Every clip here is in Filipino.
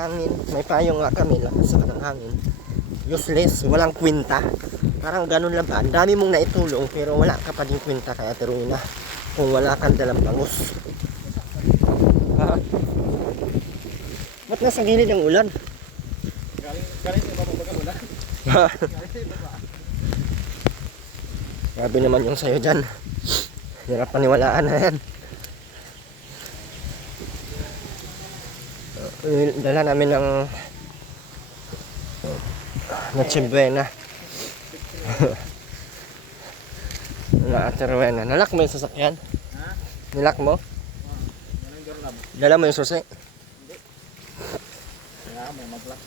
hangin. May payong nga kami, lakas ng hangin. Useless, walang kwenta. Parang ganun lang ba? Ang dami mong naitulong pero wala ka pa din kwenta kaya tiruin na. Kung wala kang dalang bangus. Ha? Ba't nasa gilid ang ulan? Galing sa ibang baga ulan. Grabe naman yung sayo dyan. Hirap paniwalaan na yan. Dala namin ng Noche Buena. Na Ateruena. Nalak mo yung sasakyan? Ha? Nilak mo? Ganun garo lang. Dala mo yung susi? Hindi. Kaya may mag-lock.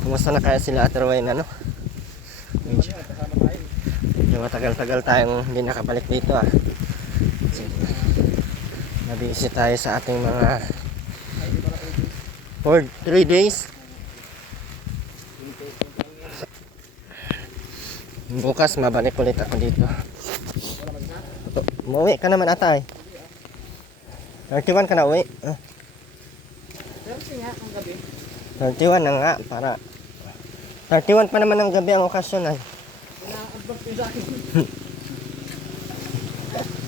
Kumusta na kaya sila Ateruena, no? Kasama tayo. Medyo matagal-tagal tayong hindi nakabalik dito ah. Nabisi tayo sa ating mga Ay, di ba na pwede? for 3 days. Bukas mabalik ulit ako dito. Wala mag-isa? Umuwi ka naman ata eh. 31 ka na uwi. Pero siya ang gabi. 31 na nga para 31 pa naman ang gabi ang okasyon ay. Ina-absorb ko sa akin.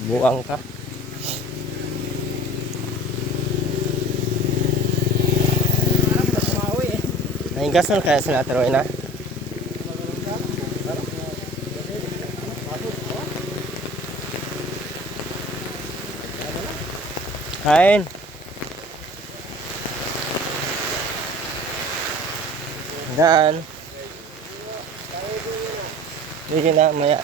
Buang ka. Parang mas maui eh. Naigasol kaya sila Troy na. Kain. Daan. Sige na, maya.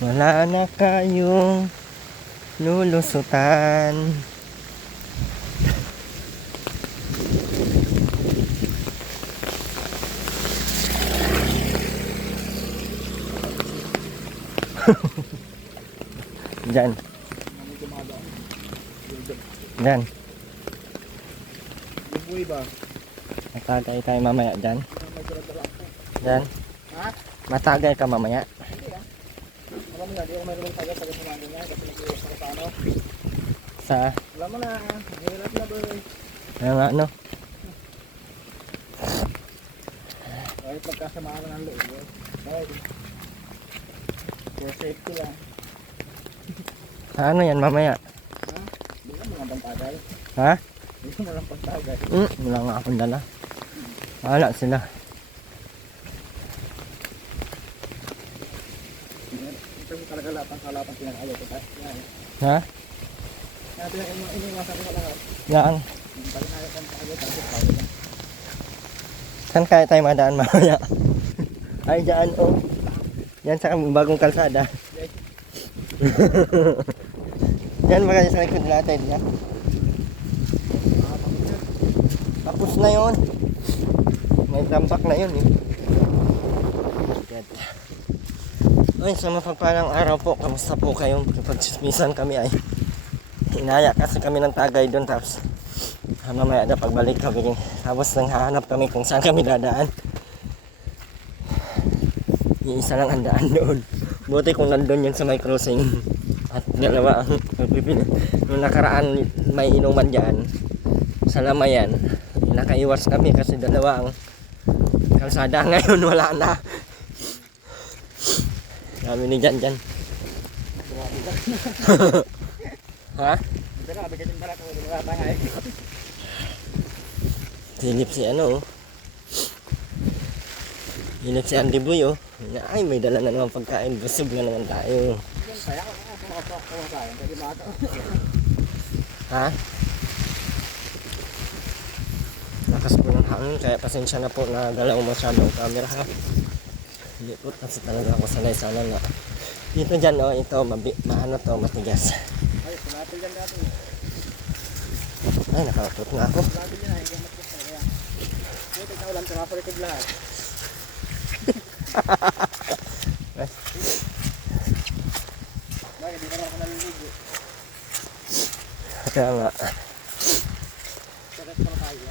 Wala na kayong lulusutan. Diyan. Diyan. Yung buhay ba? Matagay tayo mamaya dyan. May dala-dala ako. Dyan. Ha? Matagay ka mamaya. Hindi ah. Alam mo na, di ako mayroong taga-taga sa mga ganyan kasi nag-iwas ako sa ano. Sa, Alam mo na, hirap na boy. ano nga, ano? Kahit magkasamaan ka ng loob. Kahit. For safety lang. Ano yan mamaya? Ha? Hindi ka mo lang pantagay. Ha? Hindi ka mo lang pantagay. Wala nga akong dala. Wala sila. Ito mo talaga lapang pinakayaw ko. Yan. Ha? Kaya iniwasan ko sa lahat. Yan. Yung pinakayaw ko pinakayaw tapos tayo lang. Saan kaya tayo madaan mamaya? Ay, dyan oh. Yan sa bagong kalsada. Yan ba kayo sa likod natin? Yan. Tapos na yun. May dampak na yun eh. Ay, sa mapagpalang araw po, kamusta po kayo? Pagchismisan kami ay inaya kasi kami ng tagay doon tapos mamaya na pagbalik kami tapos nang hahanap kami kung saan kami dadaan. Iisa lang ang daan doon. Buti kung nandun yun sa may crossing at dalawa ang magpipili. Nung nakaraan may inuman dyan sa Lamayan, nakaiwas kami kasi dalawa ang kalsada. Ngayon wala na. Kami ni Jan Jan. Ha? Grabe ka din pala kung nagtatangay. Silip si ano oh. Silip si Andy Boy oh. Ay, may dala na naman pagkain. Busog na naman tayo. Kaya ako kumakain. Kasi bata. Ha? Lakas po ng hangin kaya pasensya na po na galaw masyado ang camera ha. Hindi po kasi talaga ako sanay sana na. Dito dyan oh, ito maano to, matigas. Ay, sinapil dyan dati. Ay, nakautot nga ako. Sinapil dyan ay gamat ko sa kaya. Ito sa ulan, tumapalikod lahat. Bakit, di na ako naliligo. Kaya nga, Sakit pa na tayo.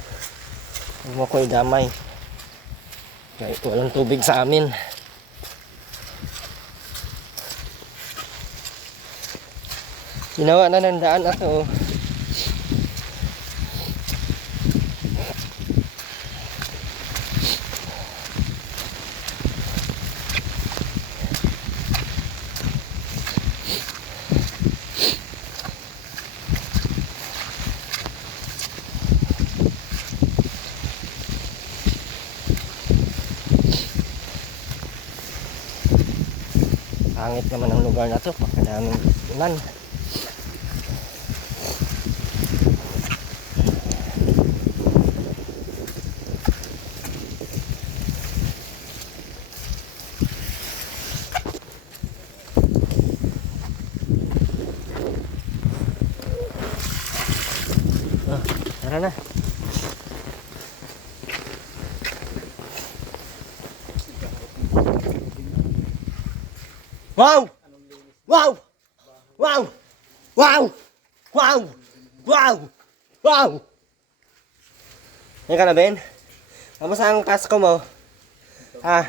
huwag mo ko idamay. Kahit walang tubig sa amin. Ginawa na ng daan ako. Pangit naman ang lugar na to, pagkadaming ulan. Tara na. Wow! Wow! Wow! Wow! Wow! Wow! Wow! Yan ka na, Ben? Kamusta ang Pasko mo? Ha?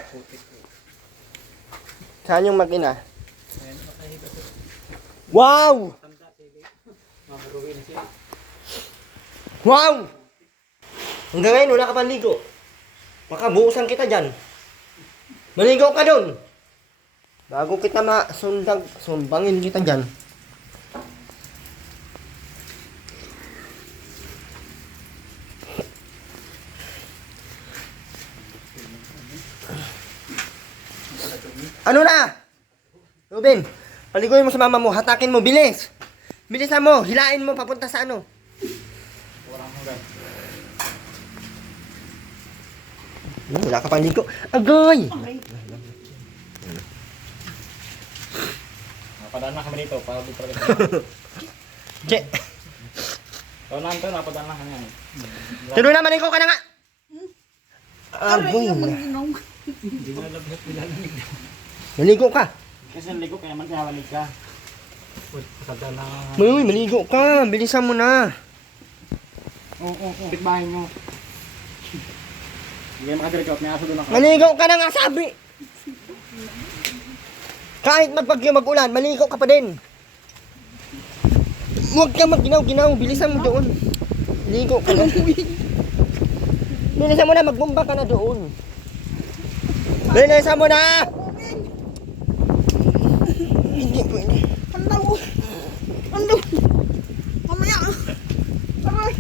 Saan yung mag-ina? Wow! Wow! Hanggang ngayon, wala ka pa ligo. Baka buusan kita dyan. Maligo ka dun. Bago kita sumbangin kita dyan. Ano na? Ruben, paliguin mo sa mama mo, hatakin mo, bilis. Bilisan mo, hilain mo papunta sa ano. Wala ka pang ligo. Agay! Napadaan na kami dito, para dito rin. Che! Taon to, napadaan na kami. Tuloy na, maligo ka na nga! Agoy! Hindi mo nalabot nilalamig daw. Maligo ka! Kasi naligo kaya naman kinawalig ka. Kasada na. Uy, maligo ka! Bilisan mo na! Oo. Pitbahay nyo. Hindi kayo makadirekot, may aso doon ako. Maligo ka na nga, sabi! Kahit magpagyo mag-ulan, maligo ka pa din! Huwag ka magginaw-ginaw, bilisan mo doon! Maligo ka na! Bilisan mo na, magbomba ka na doon! Bilisan mo na! Hindi pwede. Ando! Mamaya! Aray!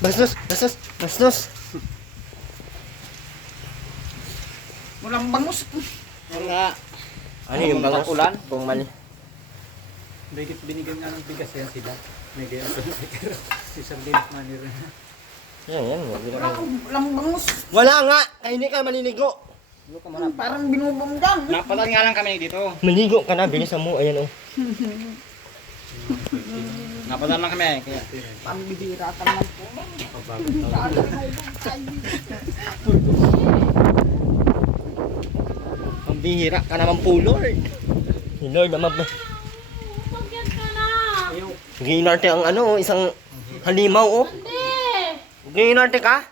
Bastos! Walang bangus. Wala. Ano yung bangas? Ulan? Kung mali. Binigyan nga ng bigas yan sila. May gaya ito. Si Sardines Manir. Yan. Walang bangus. Wala nga! Kaya hindi ka maliligo! Parang binubonggang. Napadaan nga lang kami dito. Maligo ka na, bilisan mo. Ayan o. Napadaan lang kami. Kaya. Pambihira ka naman po. Pambihira ka naman po, Lord. Si Lord naman ba? Ginarte ang ano, isang halimaw oh. Ginarte ka?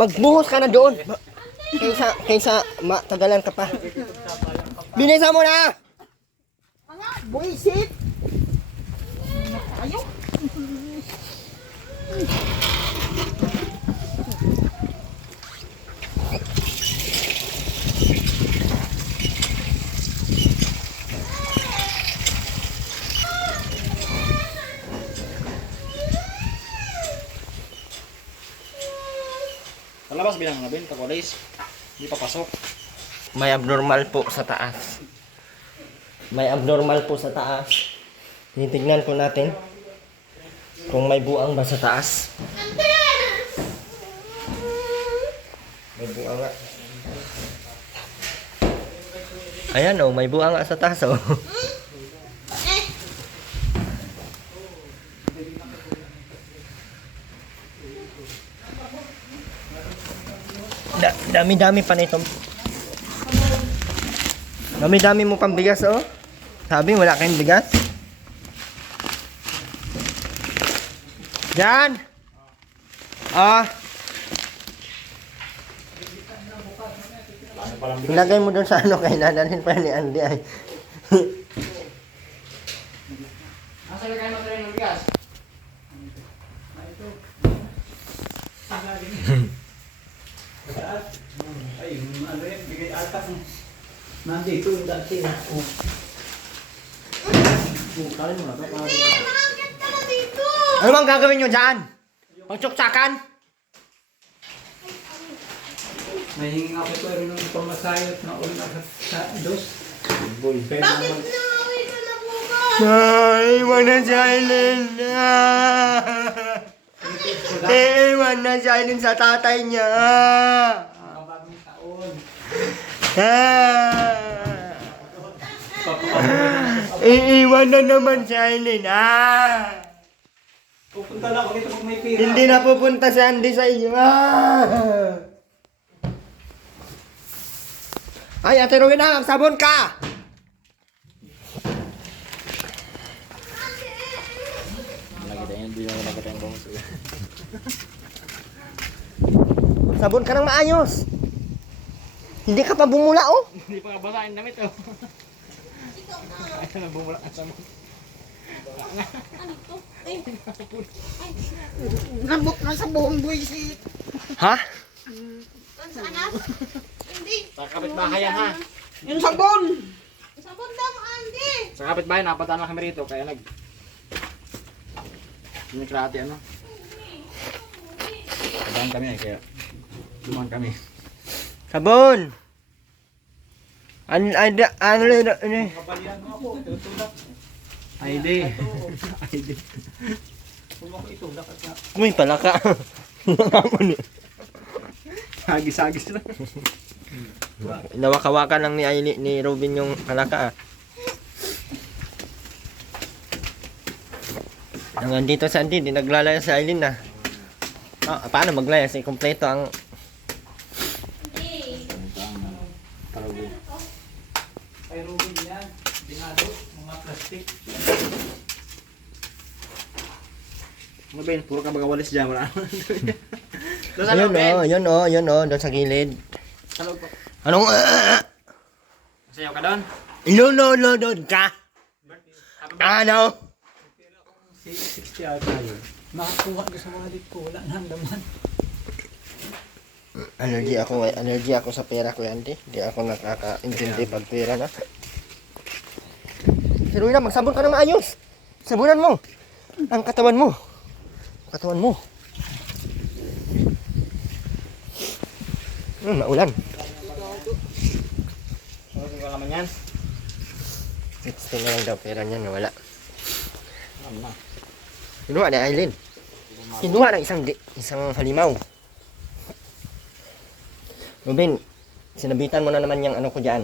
Magbuhos ka na doon. Kaysa matagalan ka pa. Bilisan mo na! Buisit! Ayaw! Palabas bilang nabin, kakolis. Hindi papasok. May abnormal po sa taas. May abnormal po sa taas. Titignan po natin kung may buang ba sa taas. May buang nga. Ayan oh, may buang nga sa taas oh. Dami-dami pa nito. Dami-dami mo pang bigas oh. Sabi wala kayong bigas. Jan! Ah! Ilagay mo doon sa ano kay dadalhin pa ni Andy ay. Nasa lagay mo tayo ng bigas? Ay, ano yan, bigay atas. Nandito yung dati na. Kain mo na ito. Ano bang gagawin nyo dyan? Pagtsuksakan? Nahingi ako pero nung pamasayot na ulit sa dos. Boy, pwede naman. Iwan na si Aileen. Iwan na si Aileen sa tatay niya. Kabagong taon. Iiwan na naman si Aileen. Pupunta lang ako dito pag may pira. Hindi na pupunta si Andy sa iyo. Ay, Ate Rowena, magsabon ka! Sabon ka ng maayos. Hindi ka pa bumula, oh. Hindi pa basahin damit oh. Ay, bumula ka sa mo. Nabok na sa buong buwisit. Ha? Hindi. Sa kapitbahay yan ha. Yung sabon. Sabon daw, Andy. Sa kapitbahay napadaan kami rito kaya yung krati ano. Padaan kami kaya dumaan kami. Sabon! Ano Kapalian mo ako, tutulak. ID. ID. Kung ako itulak at nga. Uy, pala ka. Sagis-sagis lang. Nawakawakan lang ni Aileen, ni Robin yung palaka, ah. Hanggang dito sa Andy, di naglalaya si Aileen na. Paano maglaya? Kasi kompleto ang... Kay Ruben yan. Binado, mga plastic. Ano ba yun? Puro ka baga walis dyan. Wala. Ayun oh, doon sa gilid. Sa loob po. Anong... Masayaw ka doon? Doon ka? Ano? 60 ata yun. Makakuha ka sa wallet ko. Wala na naman. Allergy ako sa pera ko yan, di. Di ako nakakaintindi pag pera na. Pero na, magsabon ka na maayos. Sabunan mo. Ang katawan mo. Maulan. Ano ko naman yan? Next na lang daw pera niya nawala. Ano na? Kinuha na Aileen. Kinuha ng isang halimaw. Ruben, sinabitan mo na naman yung ano ko dyan.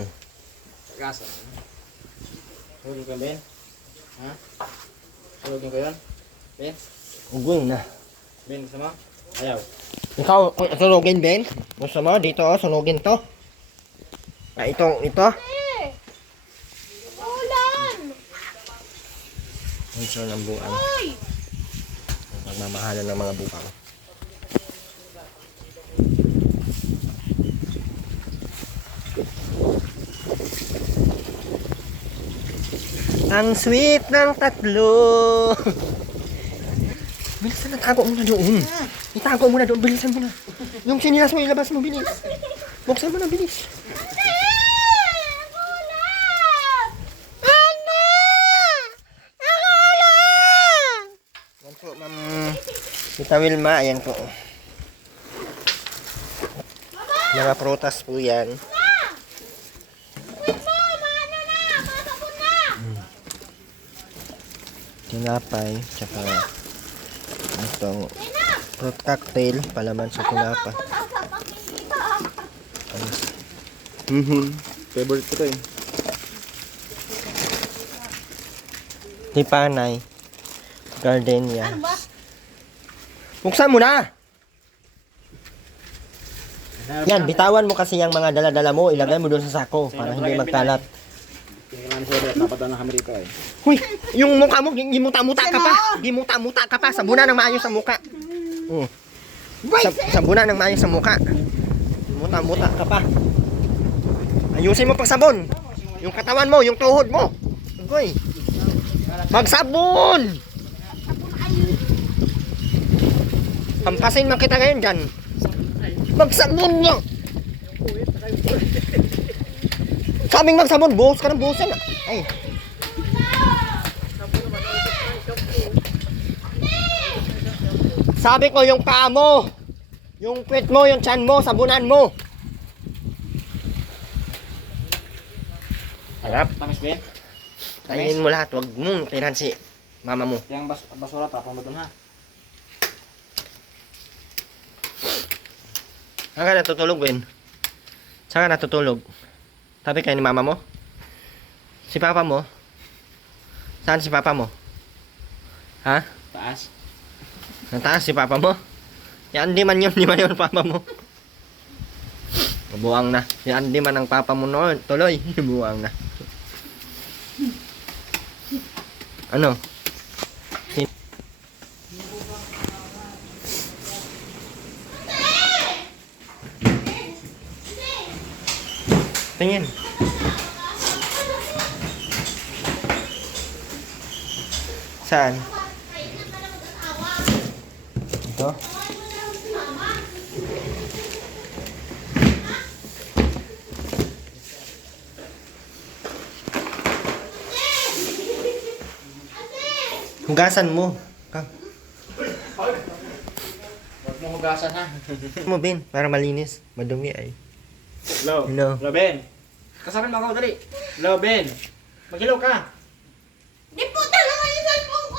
Gas. Hulog ka, Ben? Ha? Hulogin ko yun? Ben? Ugoy na. Ben, gusto mo? Ayaw. Ikaw, sunugin Ben? Gusto mo? Dito sunugin to. Ito. Ulan. Ang ng buang. Hoy. Magmamahalan ng mga bukang. Ang sweet ng tatlo. Bilisan na, tago muna doon. Itago muna doon, bilisan mo na. Yung sinilas mo, ilabas mo, bilis. Buksan mo na, bilis. Ulan. Yan po, Ma'am Tita Wilma, ayan po. Mga prutas po yan. Wait mo, maano na. Masabon na. Tinapay, tsaka itong fruit cocktail, palaman sa tinapay. Sasapakin kita. Favorite ko to eh. Tipanay, gardenia. Ano ba? Buksan mo na! Yan, bitawan mo kasi yung mga dala-dala mo, ilagay mo doon sa sako para hindi magkalat. Kailangan ko ulit, napadaan na kami rito eh. Huy, yung mukha mo, gimuta-muta ka pa. Gimuta-muta ka pa. Sabunan ng maayos sa mukha. Oh. Sabunan ng maayos sa mukha. Gimuta-muta ka pa. Ayusin mo pagsabon. Yung katawan mo, yung tuhod mo. Hoy. Magsabon! Pampasin man kita ngayon dyan. Magsabon mo! Sabing magsabon, buhos ka ng buhosan. Ay. Sabi ko yung paa mo, yung puwet mo, yung tiyan mo, sabunan mo. Harap. Tamis Ben? Kainin mo lahat, wag mong tirahan si mama mo. Yang basura tapong mo dun ha. Saan ka natutulog, Ben? Saan ka natutulog? Tabi kayo ni mama mo? Si papa mo? Saan si papa mo? Ha? Taas. Nataas si papa mo? Yan di man yun papa mo. Buwang na. Yan di man ang papa mo noon. Tuloy, buwang na. Ano? Tingin. Saan? Ito? Hugasan mo. Huwag mo hugasan ha. Mo, Ben, para malinis. Madumi ay. Hello. Hello. Hello Ben. Kasama mo ako dali. Hello Ben. Maghilaw ka. Di po talaga yung cellphone ko!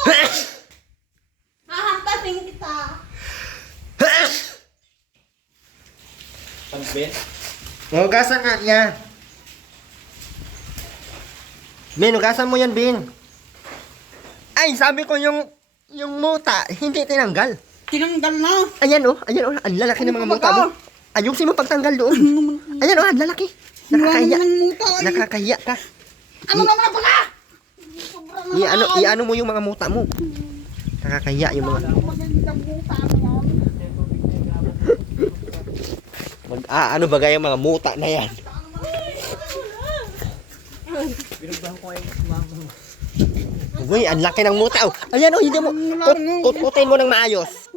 Hahampasin kita! Tamis Ben. Hugasan nga niya. Ben, hugasan mo yan, Ben. Ay, sabi ko yung muta, hindi tinanggal. Tinanggal na. Ayan oh, ang lalaki ng mga muta mo. Ayusin mo pagtanggal doon. Ayan oh, ang lalaki. Nakakahiya. Wala naman ng muta eh. Nakakahiya ka. Ano naman ang pala? Sobrang Iano mo yung mga muta mo. Nakakahiya yung mga... magandang muta mo. ano ba gaya mga muta na yan? Uy, ang laki ng muta. Oh. Ayan oh, hindi mo. Kutin mo ng maayos.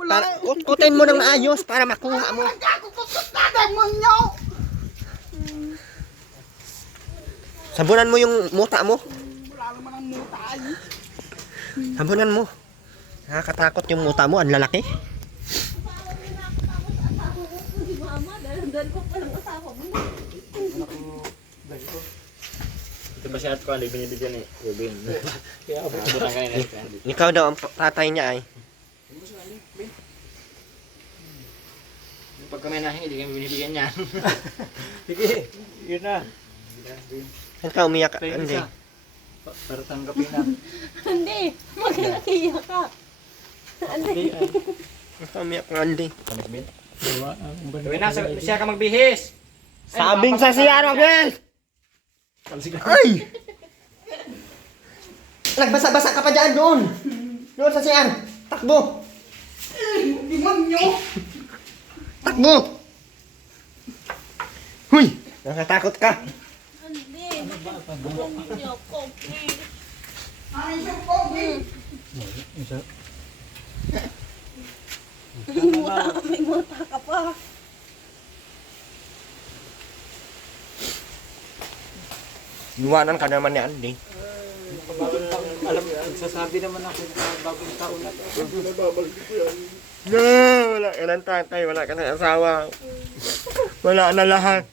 Kutin mo ng maayos para makuha mo. Kukututada mo nyo. Sabunan mo yung muta mo. Wala naman ang muta eh. Sabunan mo. Nakakatakot yung muta mo, ang lalaki. Mama, dahil ko pa lang asawa mo. Ito ba si Ate ko? Binibigyan ni Ruben. Kaya abutan ka ni Ate. Ikaw daw ang tatay niya ay. Pag kami nahingi, hindi kami binibigyan niya. Sige, yun na. Saan ka umiyak? Tayo Hindi. isa. Para tanggapin na. Hindi, magkakakiya ka. Hindi, ay. Saan ka umiyak? Hindi. Tamis Ben. Gawin na, siya ka magbihis. Sabing sa siya, Robel! Ay! Nagbasa-basa ka pa dyan doon! Doon sa siyan! Takbo! Limang nyo. Takbo! Huy! Nakatakot ka! Hindi, bumili niyo ako, please. Ano yung pogi? May muta ka pa. Iwanan ka naman ni Andy. Alam, nagsasabi naman ako na bagong taon na ito. No, wala ka ng tatay, wala ka ng asawa. Wala na lahat.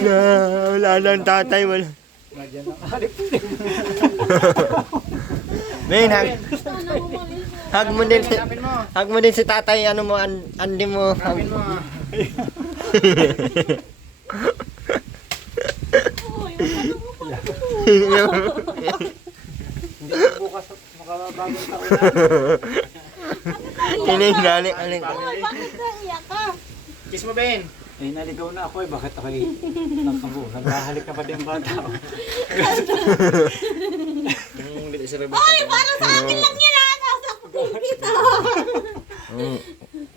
Wala na ng tatay, wala. Men, hug mo din si tatay, ano mo, Andy mo. Kapin mo. Hindi ko bukas makabagong taon na. Kinig, galing. Bakit kahiya ka? Kiss mo Ben. Eh, naligaw na ako eh. Bakit ako naghahalik ka pa din ang bata. Yung bit isa pa ba? Ay, para sa akin lang yan ha. Nasa kita.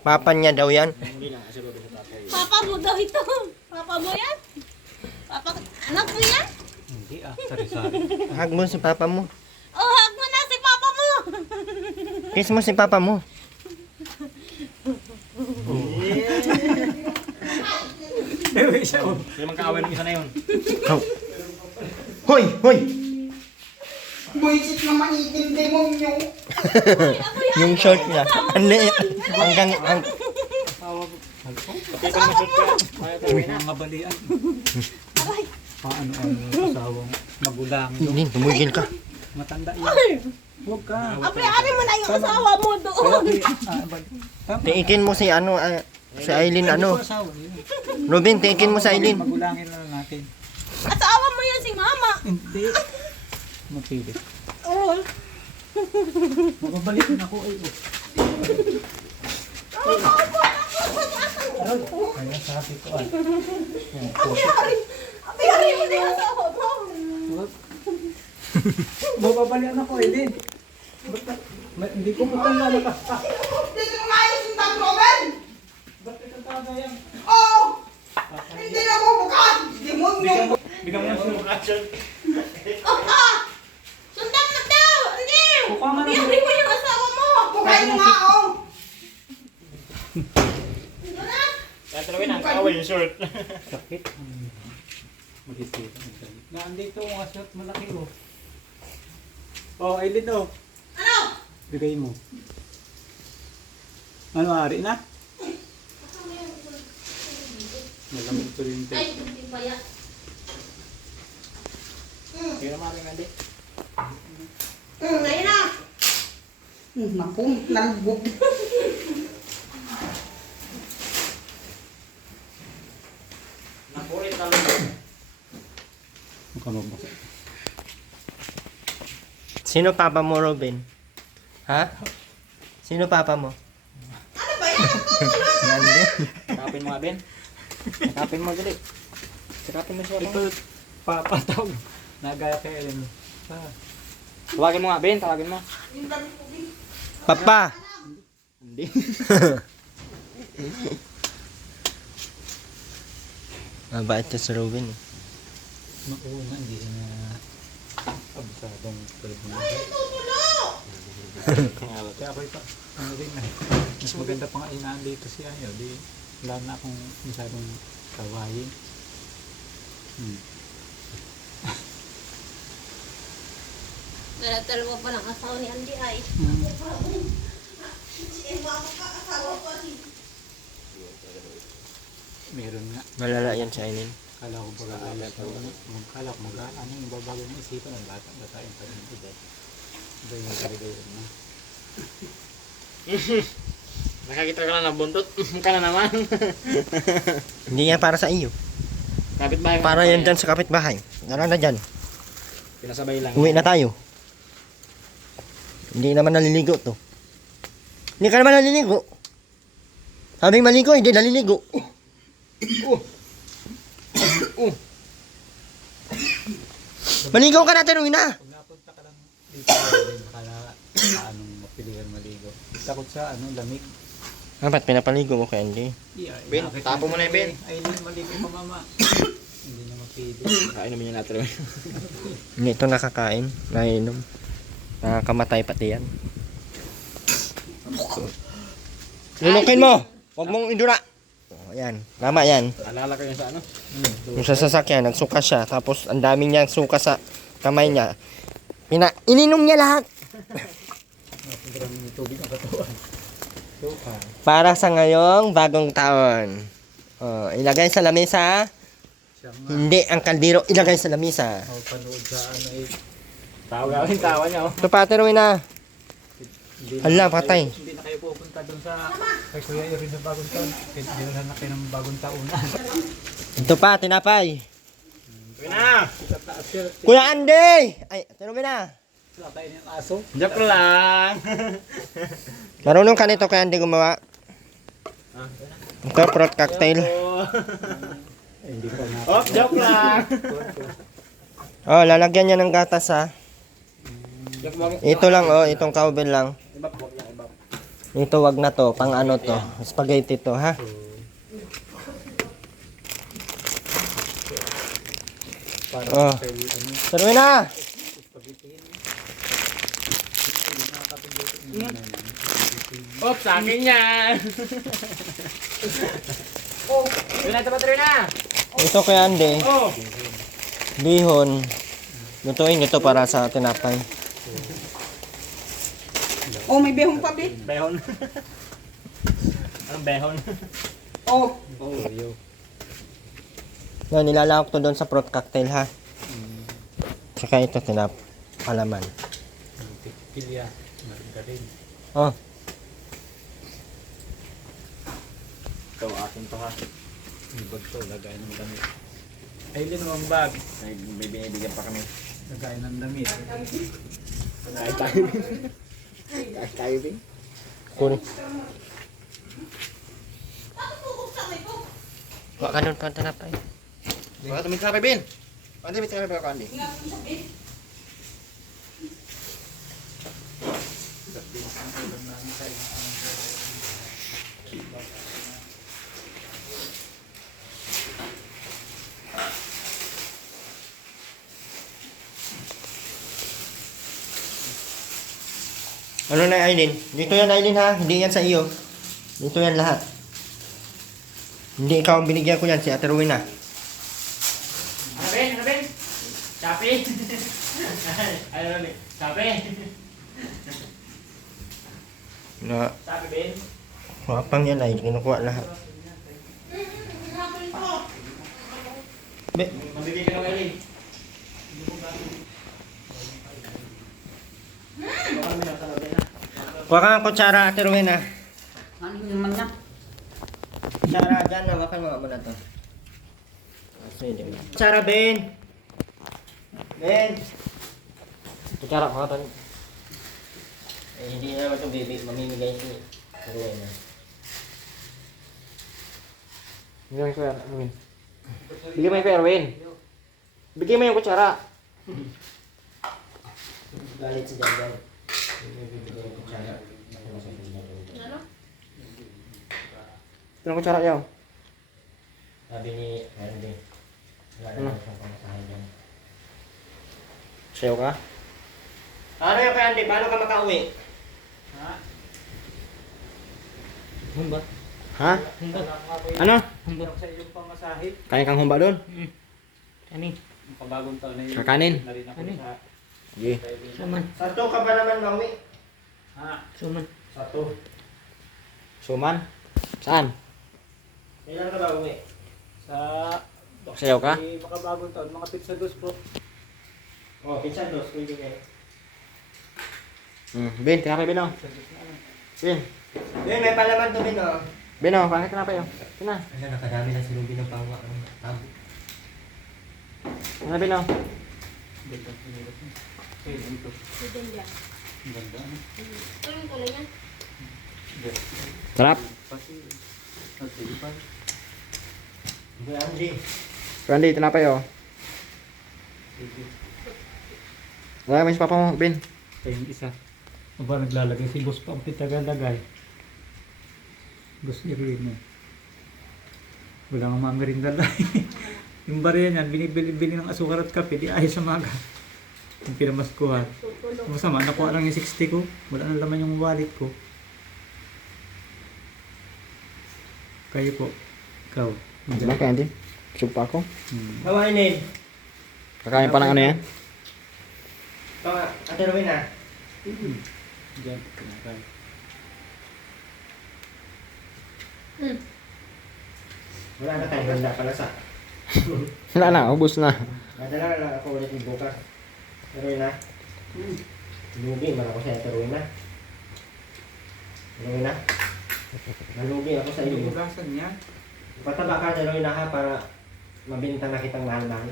Papa niya daw yan. Hindi lang, isa pa sa tatay. Papa mo daw ito. Papa mo yan? Papa, anak mo yan? Hindi sari-sari. Hug mo si papa mo. Oh, hug mo na si papa mo. Kiss mo si papa mo. Eh, siya oh. Hindi man kaaway ng isa na yun. Hoy! Hoy! Buisit na maitim demonyo. Yung short niya. Ang liit. Kapit ang masot ka. Ayaw ka Uy, mga balian. Paano-ano kasawang magulang. Hindi, tumigil ka. Matanda yan. Huwag ka. Api-ari mo na yung asawa mo doon. Tama. Tiikin mo si si Aileen Hindi ko asawa yun. Robin, tiikin mo sa Aileen. Magulangin na lang natin. Asawa mo yan si mama. Hindi. Mapilit. Oh. Mababalik na ako eh. Kaya sabi ko ay. Api-ari mo na yung asawa mo. Mababalian ako eh din. Hindi ko matanda ka. Dito mo ayos yung tag Robin. Ba't nagtatanda yan? Oh. Hindi na mo bukas. Demonyo. Bigyan mo ng sumukasyon. Oh, ah. Sundan na daw. Hindi. Mukha nga naman. Api-ari mo yung asawa mo. Bukain mo nga oh. Ito na. Kaya talaga na, kaaway yung short. Sakit. Mag-isip. Nandito ang asyot malaki oh. Oh, Aileen oh. Ano? Bigay mo. Ano, ari na? Malamig ko rin ito. Ay, hindi pa yan. Sige na maraming andi. Ngayon na. Naku, nalbog. Napulit na lang. Mukha magbasa. Sino papa mo, Robin? Ha? Sino papa mo? Ano ba yan? Yan din. Sakapin mo nga, Ben. Sakapin mo, dali. Sakapin mo siya. Ito, papataw. Nagaya kay Aileen. Tawagin mo nga, Ben. Tawagin mo. Papa! Hindi. Mabait ka si Robin. Mauna, hindi na abusadong tulad mo. Kaya ako ito, ano din na. Mas maganda pa nga inaan dito siya. Di, wala na akong masyadong tawayin. Dalawa pa lang asawa ni Andy ay. Meron nga. Malala yan sa Aileen. Kala ko baga alat ko. Kala ko ano yung babago ng isipan ng bata yung pa rin edad. Iba yung kaligaw na. Nakakita ka na ng buntot. Ka na naman. Hindi yan para sa iyo. Kapit-bahay mo. Para yan dyan sa kapitbahay. Tara na dyan. Pinasabay lang. Uwi na tayo. Hindi naman naliligo to. Hindi ka naman naliligo. Sabing maligo, hindi naliligo. Maligo ka natin, uwi na. Pag napunta ka lang dito, kala anong mapilihan maligo. Takot sa lamig. Dapat pinapaligo mo kay Andy. Ben, tapo mo na yung Ben. Ay, maligo pa mama. Hindi na mapili. Kain naman yung natin. Hindi ito nakakain. Nainom. Nakakamatay pati yan. Lunukin mo! Huwag mong indura. Oh, yan. Tama yan. Alala ko yun sa ano? Yung sa sasakyan, nagsuka siya. Tapos ang dami niyang suka sa kamay niya. Ininom niya lahat. Maraming tubig ang katawan. Suka. Para sa ngayong bagong taon. Oh, ilagay sa lamesa. Siya nga. Hindi ang kaldero ilagay sa lamesa. Panood sa Tawa gawin, tawa niya oh. Ito pa, tiruin na. Hindi Hala, na patay. Hindi na kayo pupunta doon sa kay Kuya Irin sa bagong taon. Dinalhan na kayo ng bagong taon. Ito pa, tinapay. Uwi na! Kuya Andy! Ay, tiruin na. Tatay ng aso. Joke lang! Marunong ka nito kaya Andy gumawa. Ito, fruit cocktail. Hindi pa nga. Oh, joke lang. Oh, lalagyan niya ng gatas ha. Joke mo. Ito lang oh, itong cowbell lang. Ibab, wag lang ibab. Ito wag na to, pang ano to. Spaghetti to ha. Para Oh. kay ano. Saruin na! Oh, sa akin yan. Oh, yun na ito battery na. Ito kay Andy. Oh. Bihon. Lutuin ito para sa tinapay. Oh, may behong pa, be. Behon. Anong behon? Oh. Oh, yo. Yan, nilalawak to doon sa fruit cocktail ha. Tsaka ito palaman. Pilya. Galing. Oh, Ito, akin to ha. May bag to, lagay ng damit. Ay, linawang bag. May binibigyan pa kami. Lagay ng damit. Kahit tayo. Kahit tayo din. cool. Wala ka doon pang tinapay. Baka tumit na Ben. Ante, may tinapay ako, Andy. Ano na Aileen? Dito yan Aileen ha, hindi yan sa iyo. Dito yan lahat. Hindi ikaw ang binigyan ko yan, si Ate Rowena. Ano Ben? Ano Ben? Shopee? Ano Ben? Shopee? Na, Shopee Ben? wapang yan ay, kinukuha lahat. Be, Mabibigyan ako Ellie. Baka naman natanong din na. kuha ka ng kutsara Ate Rowena. Ano naman na? Kutsara, dyan na, wakan mga muna to. Kutsara Ben! Ben! Kutsara ko ka Eh, hindi naman ito baby, mamimigay si Rowena. Bigyan ko yan, Erwin. Bigyan mo yung kay Erwin. Bigyan mo yung kutsara. Galit si Janjan. Bibigyan ng kutsara. Ito ang kutsara yaw. Sabi ni Andy, wala Ano? naman siyang pamasahe dyan. Sayaw ka? Ano yung kay Andy? Paano ka makauwi? Humba. Ha? Humba. Ano? Humba. Sa iyong pamasahe. Kaya kang humba doon? Kanin. Ang pabagong taon na yun. Kakanin. Na rin ako sa... Sige. Suman. Sato ka ba naman mauwi? Ha? Suman. Sato. Suman? Saan? Kailan ka ba uwi? Sa... Sayaw ka? May makabagong taon. Mga pizza dos po. Oh, pinsan dos, pwede kayo. Ben, tinapay Ben oh. Ben. Yun, may palaman to din oh. Ben oh, pangit tinapay oh. Tina. Ano, nakadami na si Ruby ng pangwa. Tabo. Ano Ben oh. Okay, dito. Diyan lang. Ang ganda. Ito yung kulay niya. Sarap. Pati... Sige pa. Hindi, Andy. Randy, tinapay oh. Wala may papa mo, Ben. Ito yung isa. Aba, naglalagay si Boss pa ang pitagalagay. Boss Irwin mo. Wala nga mga merindala. Yung bariya niyan, binibili ng asukar at kape, di ayos sa maga. Yung pinamaskuhan. Masama, nakuha lang yung 60 ko. Wala nang laman yung wallet ko. Kayo po. Ikaw. Diba kaya Andy? Busog pa ako. Hawain din. Kakain pa ng ano yan? Ito nga, Ate Rowena. Diyan, kinakain. Wala na tayong ganda pala sa. Wala na, ubos na. Madala lang ako ulit yung bukas. Ate Rowena. Lugi man ako sa Ate Rowena. Rowena. Nalugi ako sa iyo. Hugasan niya. Pataba ka Ate Rowena ha para mabinta na kitang mahal-mahal.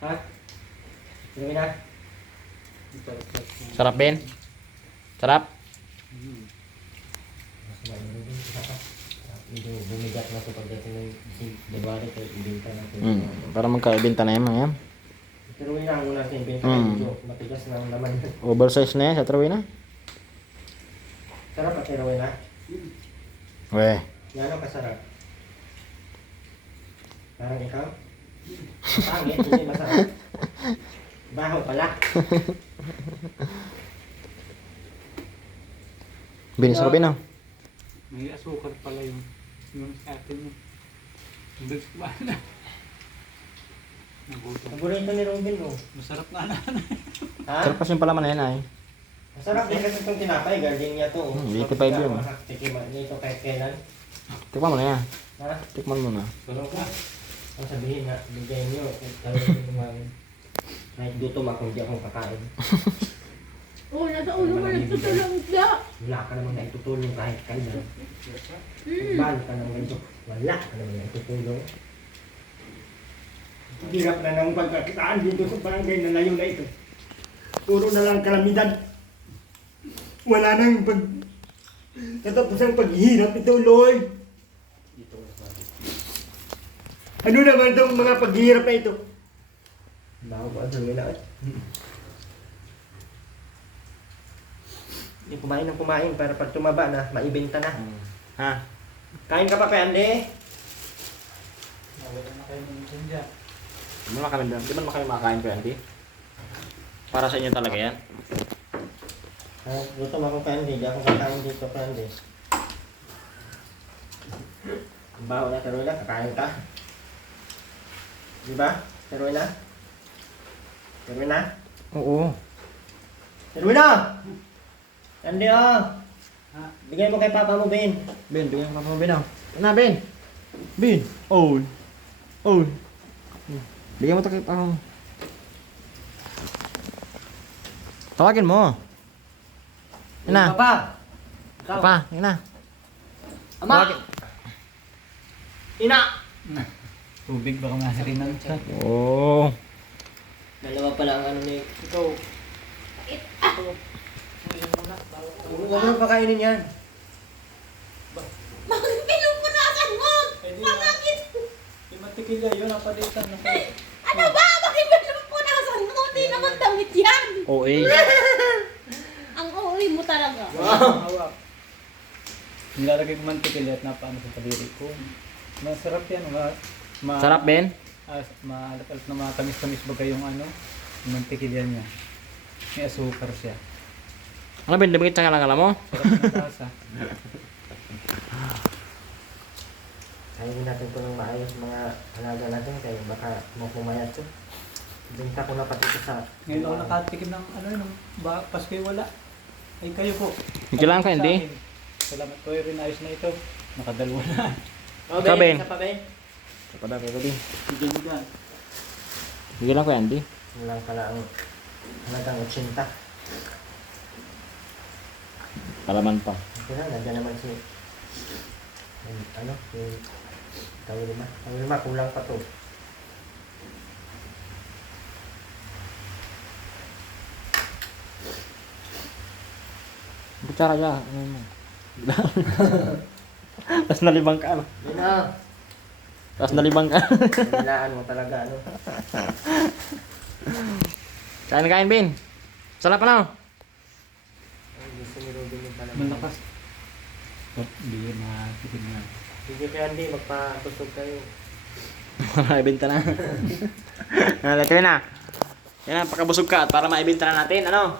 Ha? Ate Rowena? Sarap Ben? Sarap? Hindi, bumigat na ito pagdating ng February, kaya ibenta natin. Para magkaibenta na yan mga yan. Pero yun lang muna natin, ibenta medyo matigas na ang laman. Oversize na yan sa Trawina. Sarap at tirawin na. Weh. Yan ang kasarap. Parang ikaw? Pangit, hindi masarap. Baho pala. Bin, sarap yun ah. May asukar pala yung sa atin mo. Hindi ba na? Nagutom. Paborito ni Robin, oh. Masarap nga na. Ha? Sarap kasi yung palaman na yan ay. Masarap din kasi itong tinapay, garden niya to. Oh. 85 yun. Tikiman nito kahit kailan. Tikman mo na yan. Ha? Tikman mo na. Pero ka, ang sabihin na, bigay niyo, gawin naman. Kahit gutom ako, hindi akong kakain. Oo, nasa ulo mo nagtutulong siya. Wala ka naman na itutulong kahit kailan. Bal ka naman ito. Wala ka naman na itutulong. Hirap na ng pagkakitaan dito sa barangay na layo na ito. Puro na lang kalamidad. Wala nang katapos ang paghihirap ito, Lord. Ano naman itong mga paghihirap na ito? Bago ba ito nila? Hindi kumain ng kumain para pag tumaba na, maibenta na. Ha? Kain ka pa, Pende? Wala na kayo ng dyan. Di ba kami makakain ko yan, di? Para sa inyo talaga yan. Ha? Gutom ako, Pende. Hindi ako kakain dito, Pende. Bago na, Teruela. Kakain ka. Di ba? Teruela? Teruela? Oo. Teruela! Pende, oh! Bigay mo kay Papa mo, Ben. Ben, bigyan ko pa mo, Ben ah. Na, Ben! Ben! Oh! Oh! Bigyan mo ito kay Papa mo. Tawagin mo. Yan na. Papa! Ikaw. Papa, yan na. Ama! Ina! Tubig baka maharinan siya. Oo. Dalawa pala ang ano ni... Ikaw. Huwag mo pakainin yan. Bakit pinupunasan mo? Bakit? Yung matikilya yun, napalitan na kayo. Ano ba? Bakit pinupunasan mo? Hindi naman damit yan. Oo eh. Ang uwi mo talaga. Hawak. Nilalagay ko mantikilya at napaano sa kadiri ko. Masarap yan. Sarap, Ben? Maalat-alat na mga tamis-tamis bagay yung ano, yung mantikilya niya. May asukar siya. Ano, Ben? Dumikit sa kalangala mo? Sarap ng lasa. Kainin natin ito ng maayos mga alaga natin kaya baka mapumayat ko. Benta ko na pati ito sa... Ngayon ako nakatikim ng ano yun, Pasko'y wala. Ay kayo po. Kailangan ka, Sa hindi? akin. Salamat ko rin, ayos na ito. Nakadalawa na. Oh, Ikaw, Ben. Isa pa, Ben. Kapada kayo, Ben. Sige nyo Bigyan lang ko yan, di? Walang pala ang halagang 80. Palaman pa. Okay na, nandiyan naman si... Ano? Yung... Tawi lima. Tawi lima, kulang pa to. Kutsara dyan. Ano mo? Tapos nalibang ka, ano? Yun na. Tapos nalibang ka. Kailangan mo talaga, ano? Kain, Ben. Sarap ka na. Ay, gusto ni Robin yung pala. Malakas. Hindi makatikim na. Sige, Andy, magpapusog kayo. Maibenta na. Ito na. Yan na, pakabusog ka at para maibenta na natin. Ano?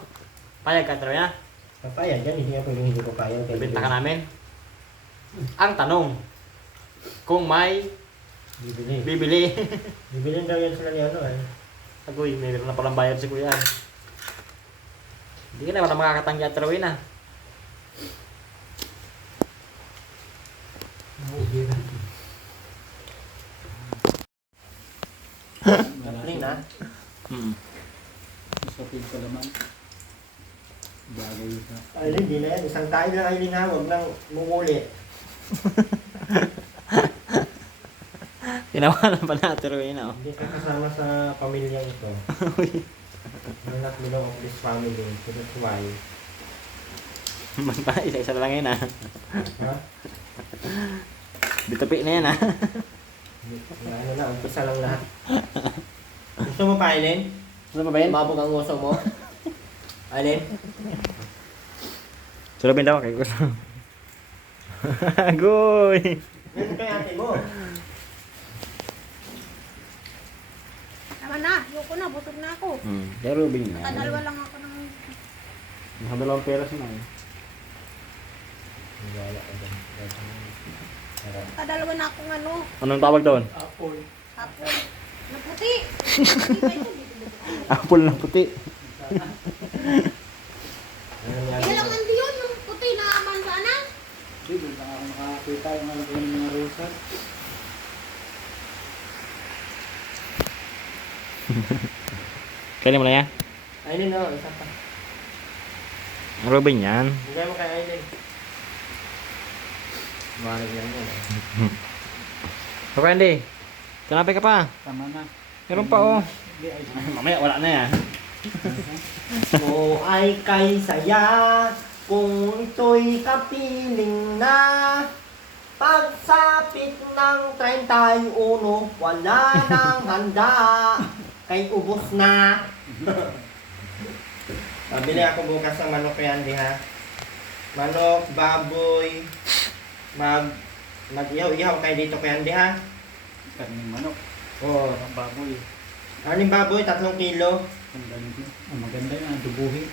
Payag ka, Troy, ha? Papaya dyan, hindi ako hindi ko kaya. Ibenta ka namin. Ang tanong, kung may Bibili. bibili. Bibilin daw yan sila ni ano, eh. Agoy, mayroon na palang bayad si Kuya. Hindi ka na wala makakatanggi at Troy na. Kaplin, ha? Masapid ka naman. Bagay ka. Ay, hindi na yan. Isang tayo lang ay ha. Huwag nang mumulit. Tinawanan pa na Troy na. Oh. Hindi ka kasama sa pamilya ito. You're not belong of this family. So that's why. Man pa, isa-isa lang yun, ha? Ha? Bitupi na yan ha. Ano na, umpisa lang lahat. Gusto mo pa, Aileen? Ano pa ba yan? Mabog ang uso mo? Aileen? Surabin daw kay gusto. Agoy! Yan kay ate mo. Tama na, ayoko na, busog na ako. Surabin na. Kadalwa lang ako ng... Nakadalawang pera si Nay. Kadalwa na akong ano, Anong tawag doon? hapon. Na puti. Apple na puti. Ilang nandi yun, yung puti na manzana. Hindi, doon lang ako nakakita yung mga rosas. Kaya mo na yan? Aileen, no, isa pa. Robin yan. Bigay mo kay Aileen. Buwanag lang yan. Papa Andy, kanapay ka pa. Tama na. Meron pa oh. Hindi, ayos na. Mamaya wala na yan. O ay kay saya kung ito'y kapiling na. Pagsapit ng 31, wala nang handa. Kay ubos na. Pabili ako bukas ng manok kay Andy ha. Manok, baboy, mag-ihaw-ihaw kayo dito kay Andy ha. Karning manok. Oo. Ang baboy. Aning baboy, 3 kilo. Ang galing din. Ang maganda yun, ang dubuhin.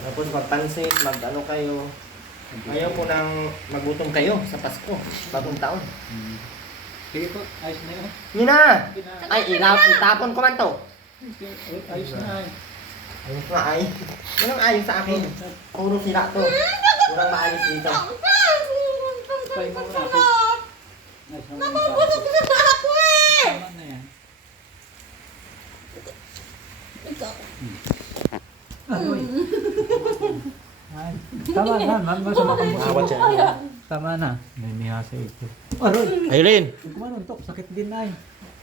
Tapos magpansit, mag-ano kayo. Ayaw ko nang magutom kayo sa Pasko, bagong taon. Sige po, ayos na yun. Nina! Ay, itapon ko man to. Ayos na ay. Ayos na ay. Walang ayos sa akin. Puro sila to. Walang maalis dito. Pay mo na ako. Ayos na yun. Busog na ako eh! Tama na yan. Aroy. Ay, tama na, ma'am. Masama kang Awat busog. siya. Tama na. May mihasa ito. Aroy! Aileen, Huwag kumanuntok, sakit din ay.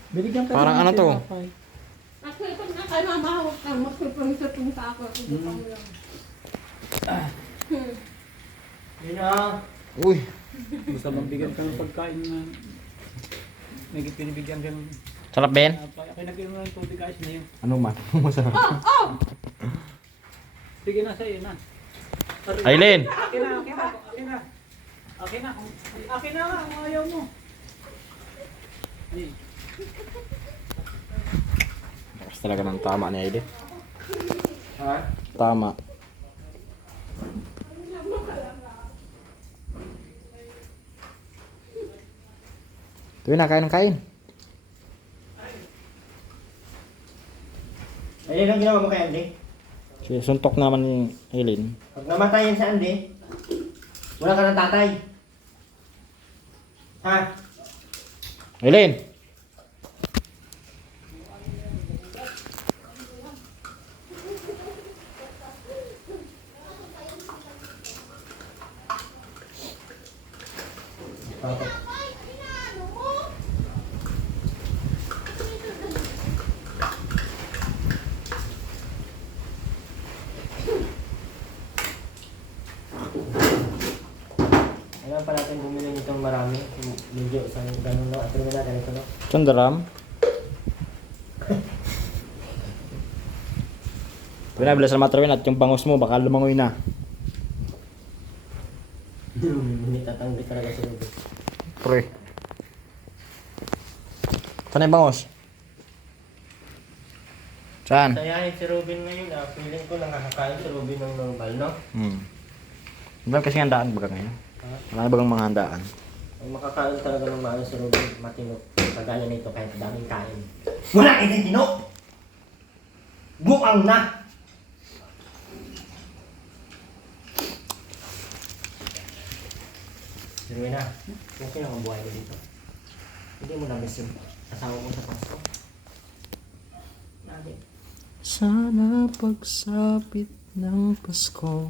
Binigyan ka Parang din ano ng to? tinapay. Nagsipon na kayo, mama, huwag kang magsipon-sipon sa ako. Subukan mo lang. Nina! uy, Basta mabigyan ka ng pagkain na may pinibigyan ka ng sarap Ben? tinapay. Akin naging mo ng tubig, ayos na yun. Ano man? Masarap. Sige na, sa'yo na. Aileen, Akin na, akin na, akin na. Akin na, akin na nga, kung ayaw mo. Ay, lakas talaga ng tama ni Aileen. Ha? Tama. Tuwi na, kain ng kain. Ayun ang ginawa mo kay Andy. Sige, suntok naman ni Aileen. Pag namatayin si Andy, wala ka ng tatay. Ha? Aileen! Kailangan pa natin bumili nitong marami. Medyo sa ganun no. At rin na ganito no. Sundaram. Tuwi na, bilas na matrawin at yung bangus mo, baka lumangoy na. Hindi tatanggi talaga si Ruby. Pre. Saan yung bangus? Saan? Sayahin si Robin ngayon ah. Feeling ko nakakakain si Robin ng normal no. Wala kasi handaan baga ngayon. Wala bagang mga handaan. Ang makakain talaga ng maayos si Robin, matino. Kagaya nito kahit daming kain. Wala itintino! Buang na! Sirwe na, okay lang ang buhay ko dito. Hindi mo na-miss yung asawa ko sa Pasko. Nabi. Sana pagsapit ng Pasko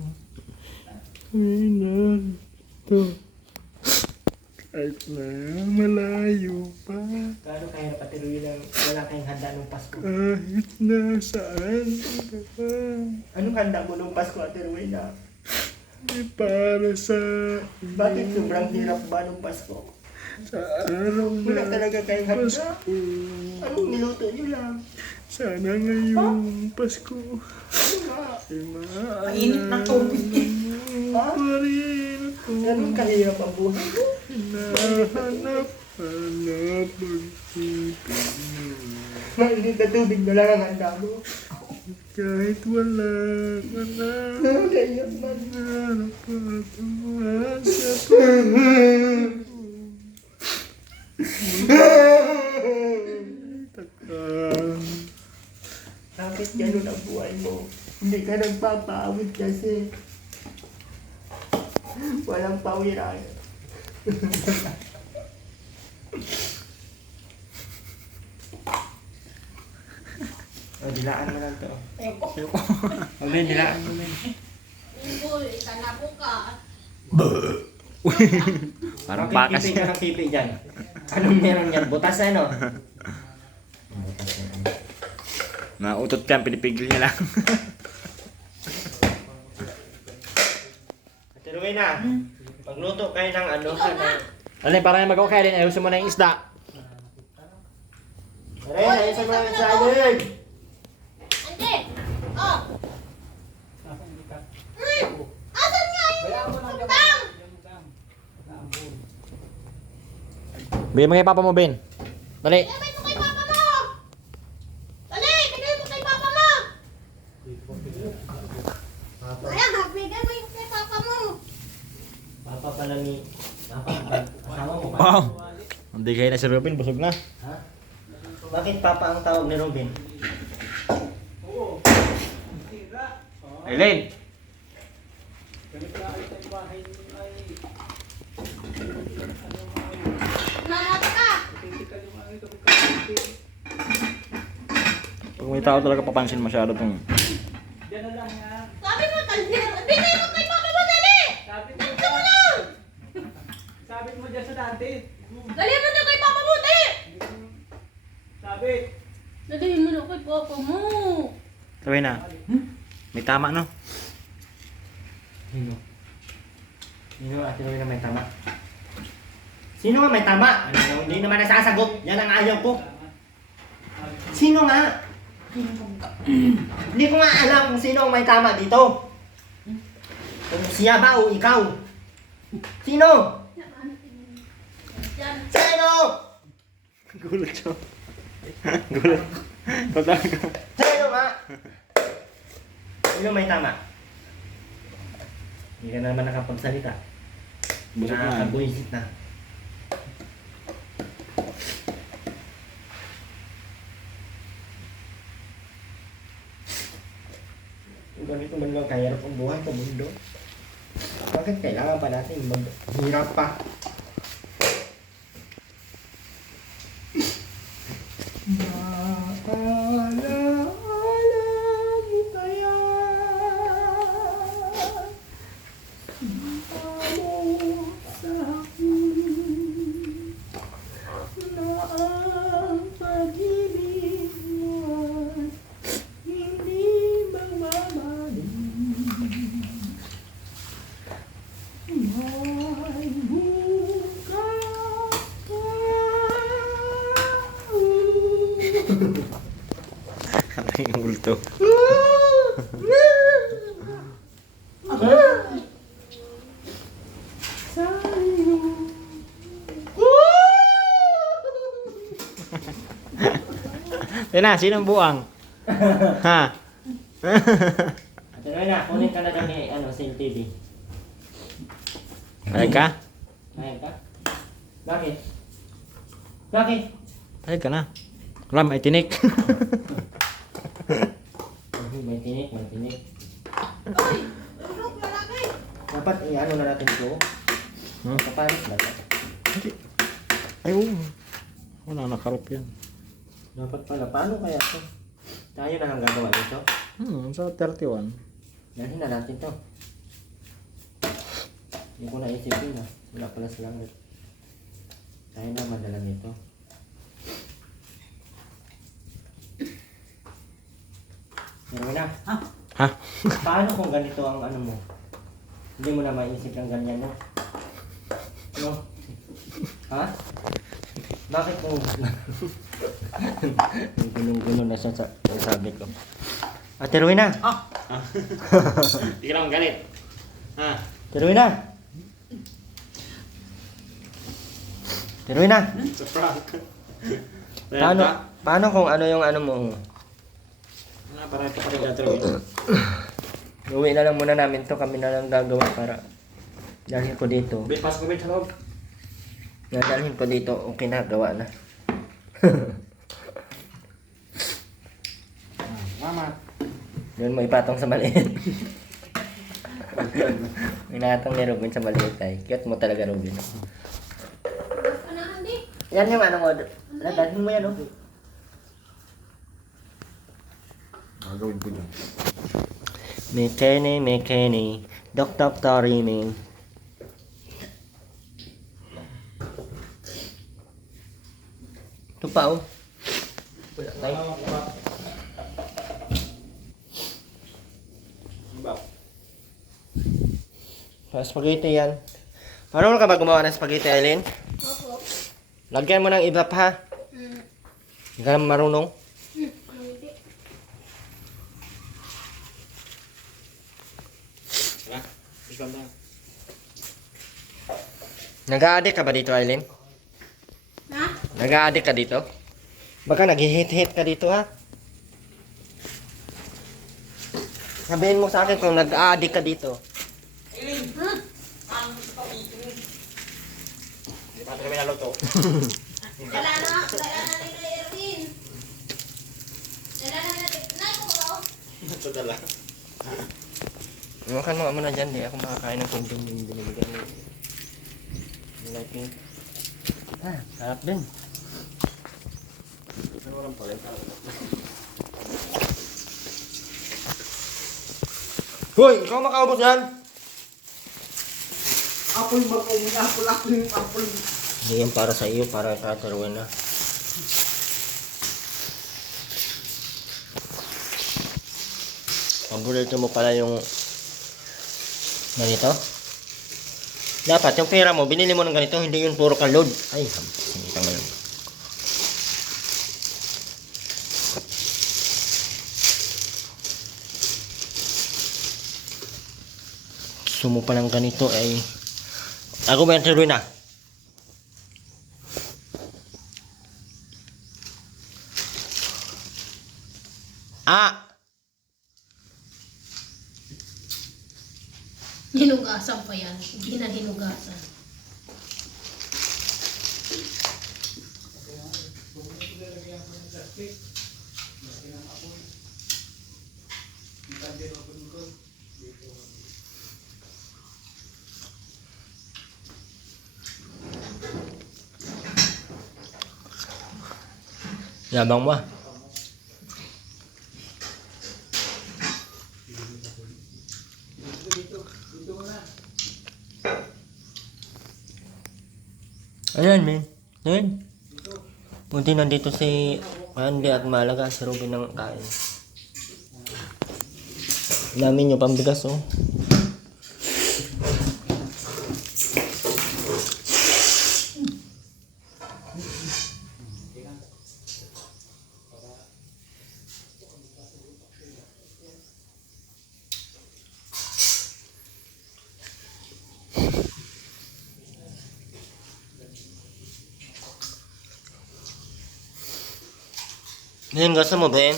ay narito kahit na malayo pa, Gaano kayo napatiruin ng wala kayong handa nung Pasko? kahit na saan ka pa. Anong handa mo nung Pasko, Ate Rowena? Para sa... Bakit sobrang hirap ba nung Pasko? Sa araw na... Wala talaga kayong handa. Anong niluto niyo lang? Sana ngayong Pasko. Mainit ng tubig. Ha? Ganun kahirap ang buhay ko. Hinahanap pag-ibig. Mainit na tubig na lang ang handa mo. Kahit wala ka na. Ganyan man. Hanap pag-umasa pa. Bakit ganun ang buhay mo? Hindi ka nagpapaawit kasi walang pawiran. O, dilaan mo lang to. O, men, dilaan mo, men. Uy, sana po ka. Parang Bakit pakas pipi ka yan. ng pipi dyan? Anong meron yan? Butas na, no? Nautot yan, pinipigil niya lang. Ate Rowena, magluto kayo ng ano, Ano yun, parang mag-okay din. Ayusin mo na yung isda. Rowena, ayun sa mga salad. Ande! Oh! Asan nga yung putang? Bigyan mo kay papa mo, Ben. Dali. Bigay mo kay papa mo! Dali! Bigay mo kay papa mo! Ayan, bigay mo yung kay papa mo! Papa pala ni... Papa, asawa mo pa. Wow. Hindi kayo na si Robin, busog na. Ha? Bakit Papa ang tawag ni Robin? Aileen. Nanata ka! Pag may tao talaga papansin masyado tong... Sabi mo, bigay mo kay papa mo, dali! Dito mo lang! Sabit mo dyan sa dante. Dali mo na kay papa mo, dali! Sabit. Dali mo na kay papa mo! Sabi na. May tama, no? Sino? Sino Ate Rowena may tama? Sino nga may tama? Ano, hindi naman nasasagot. Yan ang ayaw ko. Sino nga? Hindi ko nga alam kung sino ang may tama dito. Kung siya ba o ikaw? Sino? Yan. Sino? Gulat siya. Gulat. Patago. Sino nga? Sino may tama? Hindi ka na naman nakapagsalita. Busog na. Nakakabuisit na. Ganito man lang kahirap ang buhay sa mundo. Bakit kailangan pa natin maghirap pa? Maaalala mo kaya mo sa akin na ang pag-ibig mo hindi magmamaling. May bukas pa. Ano yung multo? Yan na, sinong buang? Ha? Ate Rowena, kunin ka na lang ni Sail TV. Payag ka? Ayan ka? Bakit? Bakit? Payag ka na. Wala, may tinik. May tinik, may tinik. Uy! Tulog na lagi! Dapat i-ano na natin ito. Kapalit ba ito? Ay, oo. Wala, nakarap yan. Dapat pala. Paano kaya ito? Tayo na lang gagawa nito. Sa 31. Dalhin na natin to. Hindi ko naisipin na. Wala pala sa langit. Tayo na madala nito. Pero na. Ha? Paano kung ganito ang ano mo? Hindi mo na maisip ng ganyan mo. Ano? Ha? Bakit mo? Gunong-guno na siya sa sabi ko. Ate Rowena! Hindi ka naman galit. Ha? Ate Rowena! Ate Rowena! Sa prank. Paano kung ano yung ano mo? Para ito pa rin gagawin. Uwi na lang muna namin to. Kami na lang gagawa para dalhin ko dito. Ben, pasok ko Ben sa loob. Nadalhin ko dito. Okay na, gawa na. Mama. Doon mo ipatong sa maliit. Inatong ni Robin sa maliit ay. Cute mo talaga, Robin. Ano, Andy? Yan yung ano mo. Dalhin mo yan, oh. Gagawin ko dyan. Mekene, dok Torime. Ito pa, oh. Wala tayo. Spaghetti yan. Marunong ka ba gumawa ng spaghetti, Eileen? Opo. Lagyan mo ng iba pa. Hindi ka naman marunong. Hindi. Tara. Bisbal na. Nag-a-addict ka ba dito, Eileen? Ha? Nag-a-addict ka dito? Baka nag-hit-hit ka dito, ha? Sabihin mo sa akin kung nag-a-addict ka dito. Hindi pa ito kami naluto. Dala na ni Erwin. Dala na natin. Naku, Ito dala. Iwakan mo na dyan, di ako makakain ng kondom yung binibigyan mo. Like it. Ah, sarap din. Ano walang pala? Hoy, ikaw makaubos yan! Apple ba ko? Apple. Hindi yan para sa iyo, para kataruin na. Paborito mo pala yung ganito? Dapat yung pera mo, binili mo ng ganito, hindi yung puro kalod. Ay, sinita nga lang. Gusto mo palang ganito ay... Ako ba yung tiruin na? Ah! hinugasan pa yan. Hindi na hinugasan. Yabang mo ah. Ayan, men. Ayan. Punti nandito si Andy at Malaga. Si Ruben ng kain. Namin yung pambigas, oh. Ngayon, gusto mo, Ben?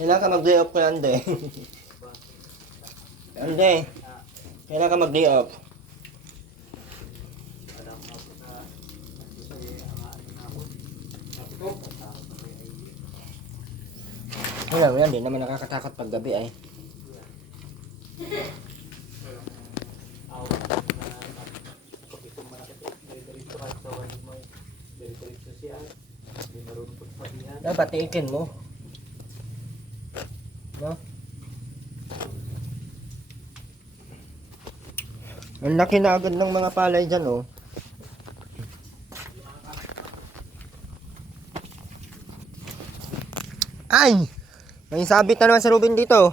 Kailangan ka mag-day off kay Ande. Ande, kailangan ka mag-day off. Wala, hindi naman nakakatakot pag gabi ay. Dapat tiikin mo. No? Ang laki na agad ng mga palay dyan, oh. Ay! May sabit na naman sa Ruben dito.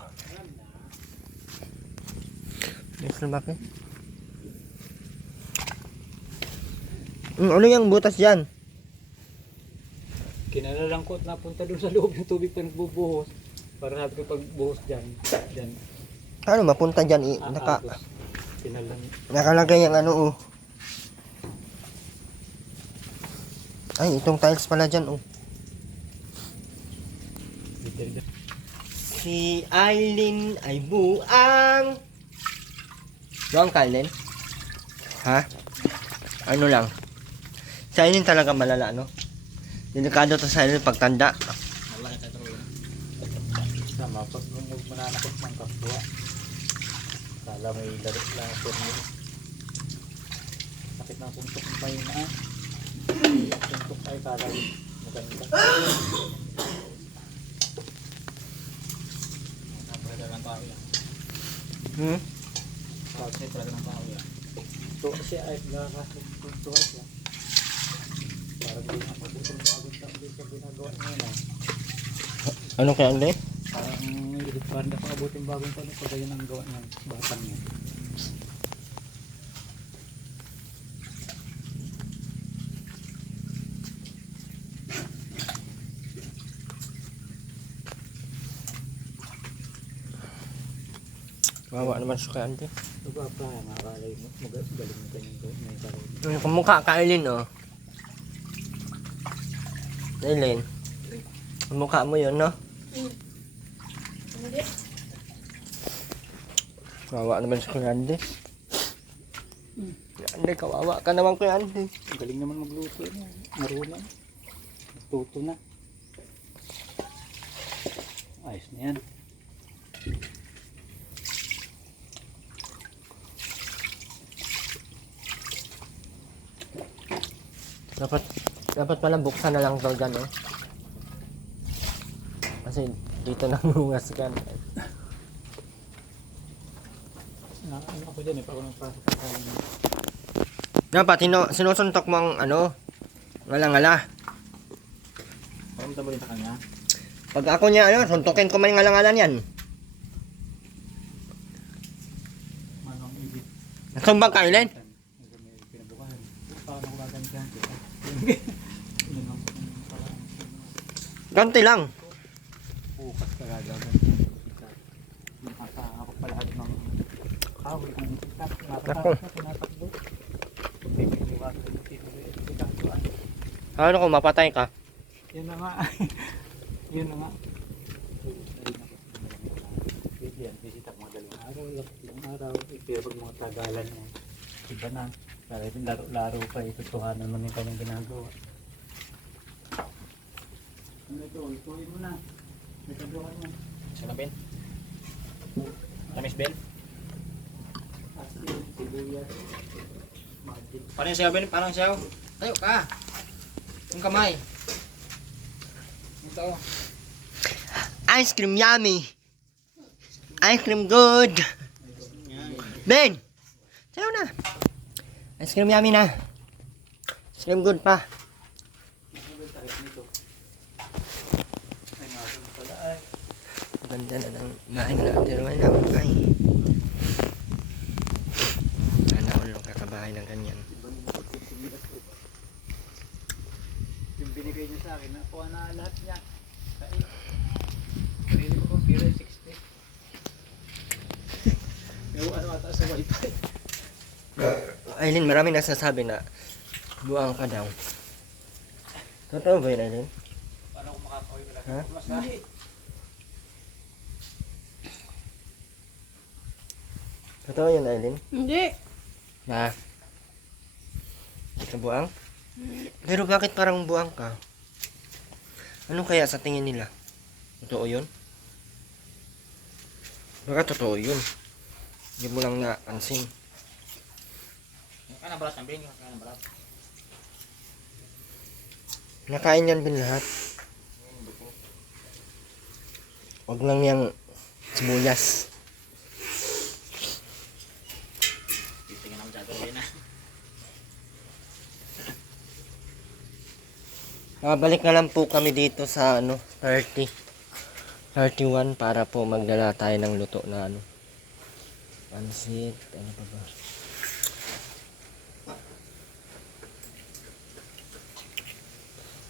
Yes, na bakit? Ano yung butas dyan? Kinalalang ko at napunta doon sa loob ng tubig pa nagbubuhos. Para sabi ko pagbuhos dyan. Ano, mapunta dyan, Agos. Kinalang. nakalagay yung ano, oh. Ay, itong tiles pala dyan, oh. Si Aileen ay buang. Buang ka, Aileen? Ha? Ano lang? Si Aileen talaga malala, no? Delikado to sa Aileen pagtanda. Sama, pag mananakot ng kapwa. Kala may laro lang po niyo. Sakit na puntok ng pahinga. Puntok tayo kala maganda. Hmm? Bakit talaga ng tao yan? Ito siya ay nakakunto siya. Parang hindi na pagbutin bagong tao din sa ginagawa niya na. Ano kaya, Aileen? Parang parang na pakabutin bagong tao pag ganyan ang gawa ng batang niya. Wawa naman siya kay Aileen. Ito ba pa, makalay mo, magaling mo kanyang gawa na yung parang. Yung kumukha ka, Aileen, oh. Aileen. Kumukha mo yun, no? Hindi. Kawawa naman si Kuya Andy. Andy, kawawa ka naman Kuya Andy. Galing naman magluto na. Marunong. Natuto na. Ayos na yan. Dapat pala buksan na lang daw dyan, oh. Kasi dito nangungas ka. Ano ako dyan eh, pag ako nagpasok sa kanya. Dapat sinusuntok mo ang ano, ngala-ngala. Paramdam mo rin sa kanya. Pag ako niya, ano, suntukin ko may ngala-ngalan yan. Manong ibig. Nasumbang ka, Aileen? May pinabukahan. Paano ko gagantihan kita? Yun ang parang Ganti lang. bukas ka gagantihan kita. Nakakapagpalahag ng kahoy ng ikat. Naku. Tinatakbo. May bukas ka dito. Itakbuan. Ano kung mapatay ka? Yun na nga. Yun na nga. Yan, bisita ko madaling araw, yung araw, pero pag mga tagalan mo, iba na. Para ito laro-laro pa, itutuhanan mo yung kanyang ginagawa. Ano ito? Ituhin mo na. May kaduhan mo. Sa Ben? Tamis Ben? Asin, sibuyas, magic. Paano yung sayaw Ben? Paano yung sayaw? Tayo ka! Yung kamay. Ito. Ice cream yummy. Ice cream good. Ben! Sayo na. Ice cream yummy na. Ice cream good pa. Ganda na ng bahay na natin. Wala na akong bahay. Sana ako lang kakabahay ng ganyan. Yung binigay niya sa akin, nakuha na lahat niya. Sarili ko kong pira 60. Yung ano ata sa wifi. Aileen, maraming nasasabi na buang ka daw. Totoo ba yun, Aileen? Paano ko makakawin wala? Ha? Hindi. Totoo yun, Aileen? Hindi. Na? Ito buang? Pero bakit parang buang ka? Ano kaya sa tingin nila? Totoo yun? Baka totoo yun. Hindi mo lang napansin. Kaya balat ng bing, kaya balat. Nakain yan din lahat. Huwag lang yung sibuyas. Titingnan ako gagawin na. Balik na lang po kami dito sa 31 para po magdala tayo ng luto na pansit, ano pa ba?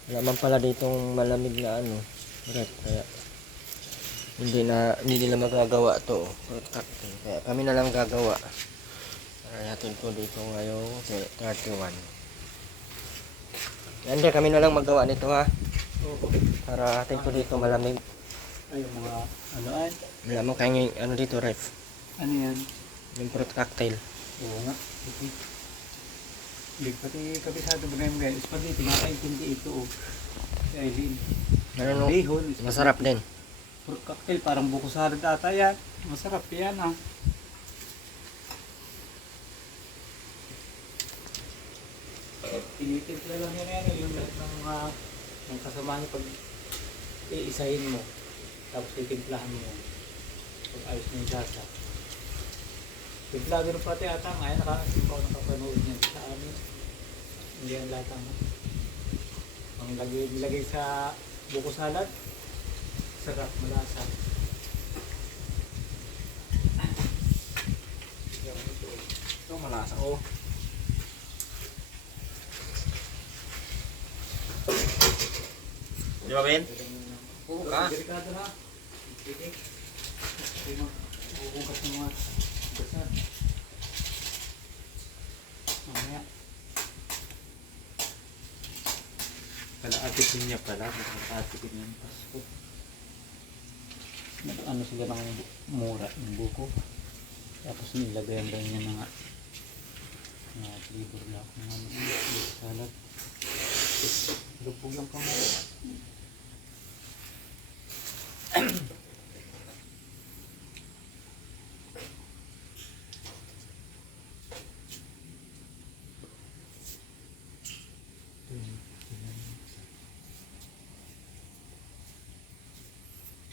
Wala man pala ditong malamig na rep, kaya hindi nila magagawa to. Kaya kami na lang gagawa. Para natin ko dito ngayong 31. Hindi, kami na lang magawa nito ha. Para atin ko dito malamig. Ay, yung mga Wala mo kayong dito ref. ano yan? Yung fruit cocktail. Oo nga. Hindi pati kabisado ba ngayon guys? Pati tinakaintindi ito oh. Si Aileen. Ano Bihon. masarap din. Fruit cocktail, parang buko salad ata yan. Masarap yan ah. Tinitimpla lang yan yung lahat ng mga kasama niyo pag iisahin mo. Tapos titimplahan mo. Pag ayos mo yung lasa. Timpla din pati ata ngayon nakapanood niya sa amin. Hindi ang lata mo. Ang nilagay sa buko salad. Sarap, malasa. Ito malasa oh. Di ba Ben? Oo ka. Delikado na. Titik. Huhugas ng mga gasan. Mamaya. Kalaatikin niya pala. Kalaatikin niya yung Pasko. Ano sila ng mura ng buko. Tapos nilagayan lang niya mga flavor na kung ano yung salad. Lupog yung kamay.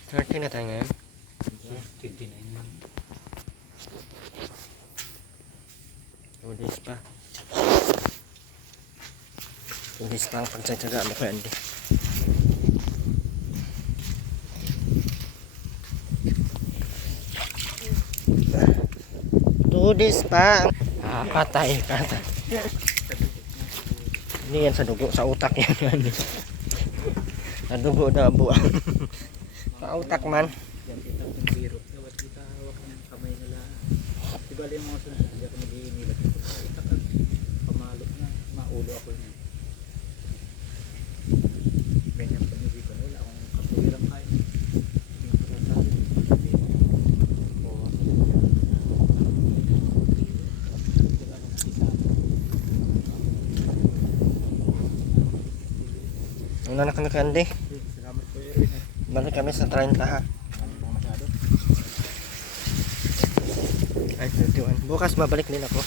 Swerte na tayo ngayon. 29 na. 2 days pa. 2 days pa ang pagsatsaga mo kay Andy. Days pa. Patay ka. Hindi yan sa dugo, sa utak yan. Sa dugo na buwan. Sa utak man. Yan itang ng biro. Dapat kita hawak ng kamay nila. Diba yung mga sunod, hindi ako nag-iinilap. Itakag, pamalot na. Maulo ako niya. Ganyan pa nyo dito. Wala akong kapulirang kain. Hindi ko sasabi. Una na kami kay Andy. Salamat po Erwin. Balik kami sa 30 ha. Masyado. Ay, 31. Bukas babalik din ako.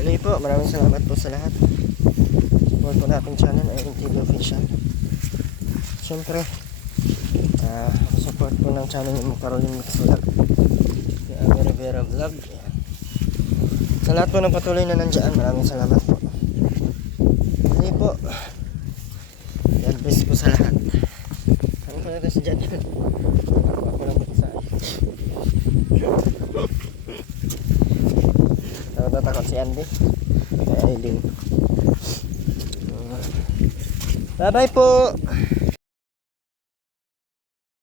Muli po, maraming salamat po sa lahat. Support po natin channel ay TV Official. Siyempre, support po ng channel ni Caroline Mixvlog. Ami Rivera Vlog. Sa lahat po ng patuloy na nandiyan, maraming salamat po. Muli po. God bless po sa lahat. Ano pa natin si Jan? Ako lang po sa natatakot si Andy. Kaya Aileen. Bye bye po.